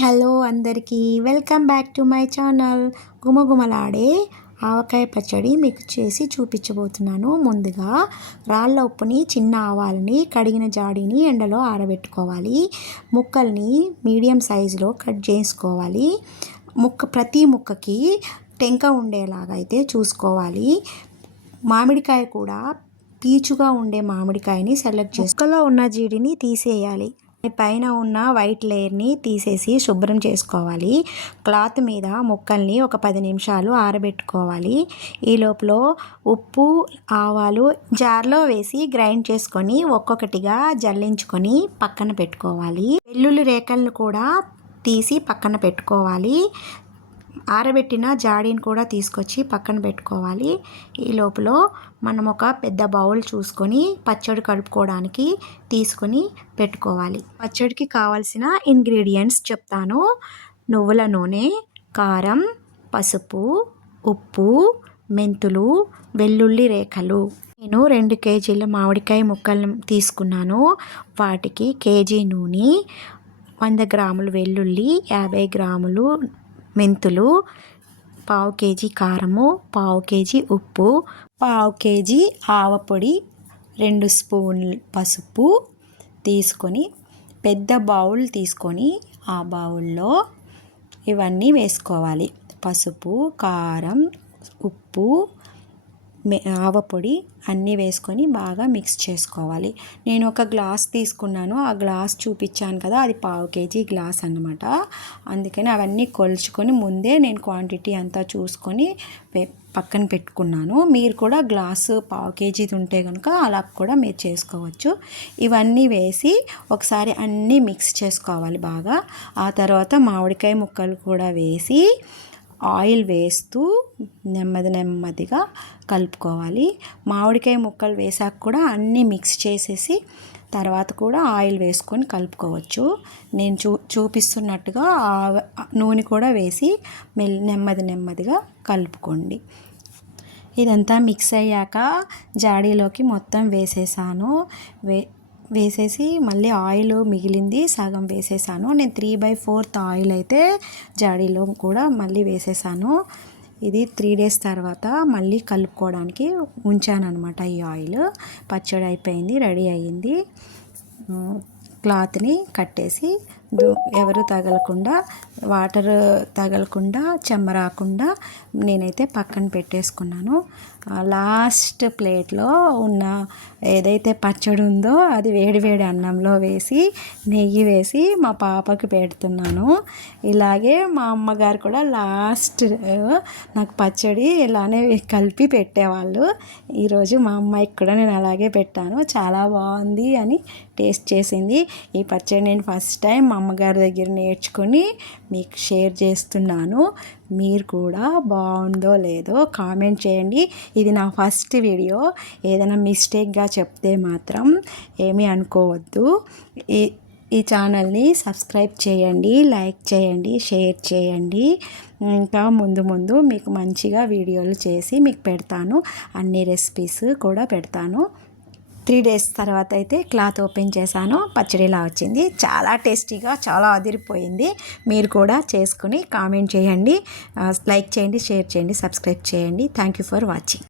Hello అందరికీ welcome back to my channel. గుమగుమలాడే ఆవకాయ పచ్చడి మీకు చేసి చూపించబోతున్నాను. ముందుగా రాళ్ళ ఉప్పుని, చిన్న ఆవాలని కడిగిన జాడీని ఎండలో ఆరబెట్టుకోవాలి. ముక్కల్ని మీడియం సైజులో కట్ చేసుకోవాలి. ప్రతి ముక్కకి టెంక ఉండేలాగా అయితే చూసుకోవాలి. మామిడికాయ కూడా పీచుగా ఉండే మామిడికాయని సెలెక్ట్ చేసి ముక్కలో ఉన్న జీడిని తీసేయాలి. పైన ఉన్న వైట్ లేయర్ని తీసేసి శుభ్రం చేసుకోవాలి. క్లాత్ మీద ముక్కల్ని ఒక 10 నిమిషాలు ఆరబెట్టుకోవాలి. ఈ లోపల ఉప్పు, ఆవాలు జార్లో వేసి గ్రైండ్ చేసుకొని ఒక్కొక్కటిగా జల్లించుకొని పక్కన పెట్టుకోవాలి. వెల్లుల్లి రేకలను కూడా తీసి పక్కన పెట్టుకోవాలి. ఆరబెట్టిన జాడీని కూడా తీసుకొచ్చి పక్కన పెట్టుకోవాలి. ఈ లోపల మనం ఒక పెద్ద బౌల్ చూసుకొని పచ్చడి కలుపుకోవడానికి తీసుకొని పెట్టుకోవాలి. పచ్చడికి కావాల్సిన ఇంగ్రీడియంట్స్ చెప్తాను. నువ్వుల నూనె, కారం, పసుపు, ఉప్పు, మెంతులు, వెల్లుల్లి రేఖలు. నేను 2 కేజీల మామిడికాయ ముక్కలు తీసుకున్నాను. వాటికి కేజీ నూనె, 100 గ్రాములు వెల్లుల్లి, 50 గ్రాములు మెంతులు, 1/2 కేజీ కారము, 1/2 కేజీ ఉప్పు, 1/2 కేజీ ఆవపొడి, 2 స్పూన్లు పసుపు తీసుకొని పెద్ద బౌల్ తీసుకొని ఆ బౌల్లో ఇవన్నీ వేసుకోవాలి. పసుపు, కారం, ఉప్పు, ఆవపొడి అన్నీ వేసుకొని బాగా మిక్స్ చేసుకోవాలి. నేను ఒక గ్లాస్ తీసుకున్నాను. ఆ గ్లాస్ చూపించాను కదా, అది 1/2 కేజీ గ్లాస్ అన్నమాట. అందుకని అవన్నీ కొలుచుకొని ముందే నేను క్వాంటిటీ అంతా చూసుకొని పక్కన పెట్టుకున్నాను. మీరు కూడా గ్లాసు 1/2 కేజీది ఉంటే కనుక అలా కూడా మీరు చేసుకోవచ్చు. ఇవన్నీ వేసి ఒకసారి అన్నీ మిక్స్ చేసుకోవాలి బాగా. ఆ తర్వాత మామిడికాయ ముక్కలు కూడా వేసి ఆయిల్ వేస్తూ నెమ్మదిగా కలుపుకోవాలి. మామిడికాయ ముక్కలు వేసాక కూడా అన్నీ మిక్స్ చేసేసి తర్వాత కూడా ఆయిల్ వేసుకొని కలుపుకోవచ్చు. నేను చూపిస్తున్నట్టుగా నూనె కూడా వేసి నెమ్మదిగా కలుపుకోండి. ఇదంతా మిక్స్ అయ్యాక జాడీలోకి మొత్తం వేసేసాను. వేసేసి మళ్ళీ ఆయిల్ మిగిలింది సగం వేసేసాను. నేను 3/4 ఆయిల్ అయితే జాడీలో కూడా మళ్ళీ వేసేసాను. ఇది 3 డేస్ తర్వాత మళ్ళీ కలుపుకోవడానికి ఉంచాను అనమాట. ఈ ఆయిల్ పచ్చడి అయిపోయింది, రెడీ అయ్యింది. క్లాత్ని కట్టేసి ఎవరు తగలకుండా, వాటర్ తగలకుండా, చెమ్మ రాకుండా నేనైతే పక్కన పెట్టేసుకున్నాను. లాస్ట్ ప్లేట్లో ఉన్న ఏదైతే పచ్చడి ఉందో అది వేడి అన్నంలో వేసి నెయ్యి వేసి మా పాపకి పెడుతున్నాను. ఇలాగే మా అమ్మగారు కూడా లాస్ట్ నాకు పచ్చడి ఇలానే కలిపి పెట్టేవాళ్ళు. ఈరోజు మా అమ్మాయికి కూడా నేను అలాగే పెట్టాను. చాలా బాగుంది అని టేస్ట్ చేసింది. ఈ పచ్చడి నేను ఫస్ట్ టైం మా అమ్మగారి దగ్గర నేర్చుకొని మీకు షేర్ చేస్తున్నాను. మీరు కూడా బాగుందో లేదో కామెంట్ చేయండి. ఇది నా ఫస్ట్ వీడియో. ఏదైనా మిస్టేక్గా చెప్తే మాత్రం ఏమీ అనుకోవద్దు. ఈ ఛానల్ని సబ్స్క్రైబ్ చేయండి, లైక్ చేయండి, షేర్ చేయండి. ఇంకా ముందు మీకు మంచిగా వీడియోలు చేసి మీకు పెడతాను. అన్ని రెసిపీస్ కూడా పెడతాను. 3 డేస్ తర్వాత అయితే క్లాత్ ఓపెన్ చేశాను. పచ్చడిలా వచ్చింది. చాలా టేస్టీగా, చాలా అదిరిపోయింది. మీరు కూడా చేసుకుని కామెంట్ చేయండి, లైక్ చేయండి, షేర్ చేయండి, సబ్స్క్రైబ్ చేయండి. Thank you for watching.